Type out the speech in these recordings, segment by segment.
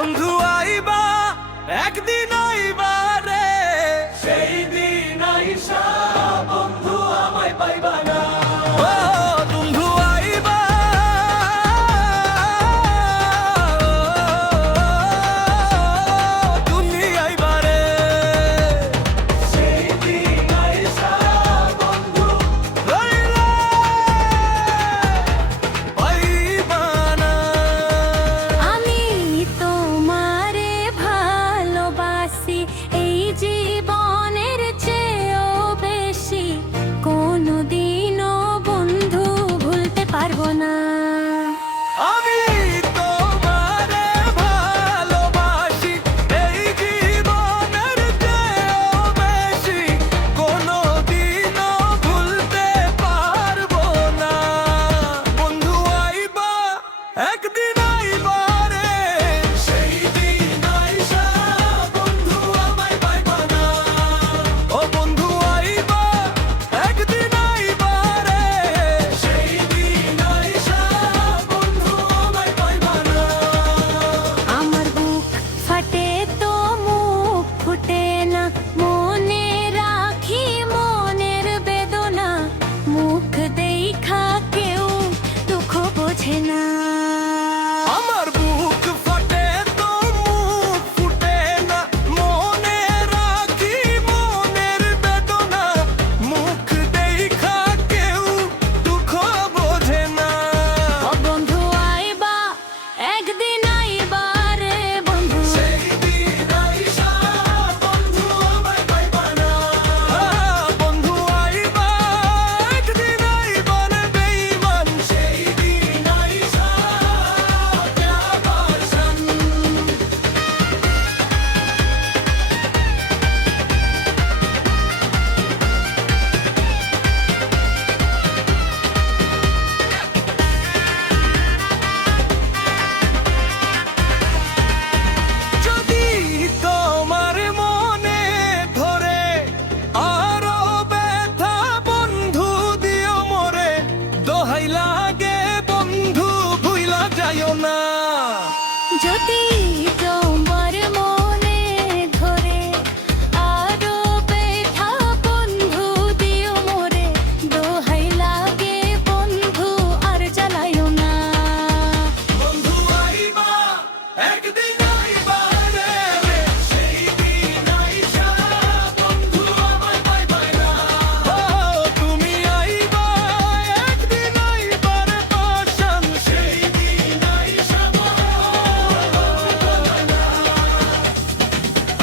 বন্ধু আইবা একদিন আইবা রে, সেই দিন আইসা বন্ধু আমায় পাইবা না। ও বন্ধু আইবা, তুমি আইবা রে, সেই দিন আইসা বন্ধু পাইবা না। আমি তোমারে ভালোবাসি এই জীবনের চেয়েও বেশি, কোনোদিনও বন্ধু ভুলতে পারবো না। আমি তোমারে ভালোবাসি এই জীবনের চেয়েও বেশি, কোনোদিনও ভুলতে পারবো না। বন্ধু আইবা একদিন আইবা রে, সেই দিন আইসা বন্ধু আমায় পাইবা না। ও বন্ধু আইবা একদিন আইবা রে, সেই দিন আইসা বন্ধু আমায় পাইবা না। আমার বুক ফাটে তো মুখ ফুটে না, মনে রাখি মনের বেদনা, মুখ দেখা কেউ দুঃখ বোঝে না। আমার বুক ফাটে তো মুখ ফুটে না, মনে রাখি মনের বেদনা, মুখ দেখা কেউ দুঃখ বোঝে না। বন্ধু আইবা একদিন আইবা রে বন্ধু, সেই দিন আইসা বন্ধু আমায় পাইবা না। বন্ধু আইবা একদিন আইবা রে বেঈমান, সেই দিন আইসা আবাসান। যদি তোমার মনে ধরে আরো ব্যথা বন্ধু দিও মোরে, দোহাই লাগে বন্ধু ভুইলা যাইও না। যদি তোমার মনে ধরে আরো ব্যথা বন্ধু দিও মোরে, দোহাই লাগে বন্ধু আর জ্বালাইও না। বন্ধু আইবা একদিন আইবা রে, সেই দিন আইসা বন্ধু আমায় পাইবা না। তুমি আইবা একদিন আইবা রে পাশান, সেই দিন আইসা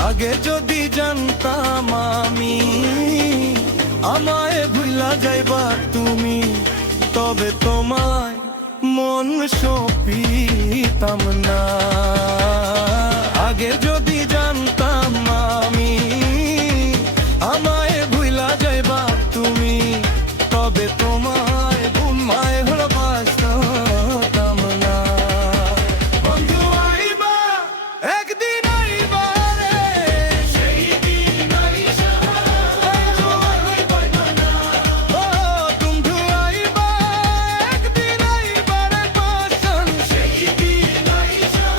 আগে যদি জানতাম আমি আমায় ভুলা যাইবা তুমি, তবে তোমায় মন সপিতাম না। আগে যদি জানতাম আমি আমায় ভুলা যাইবা তুমি, তবে তোমায় ঘুমায় ভালোবাসতাম না। বন্ধু আইবা একদিন আইবা রে, সেই দিন আইসা বন্ধু আমায় পাইবা না। ও বন্ধু আইবা একদিন আইবা রে পাশান, সেই দিন আইসা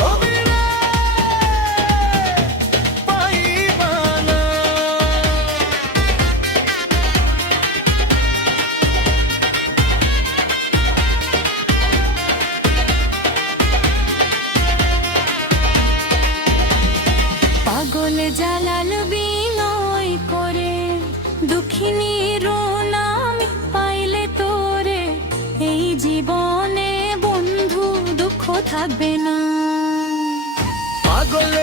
রবি রে পাইবা না। পাগল জালাল বিনয় করে, দুঃখিনী রোনামি পাইলে তোরে, এই জীবনে বন্ধু দুঃখ থাকবে না। পাগল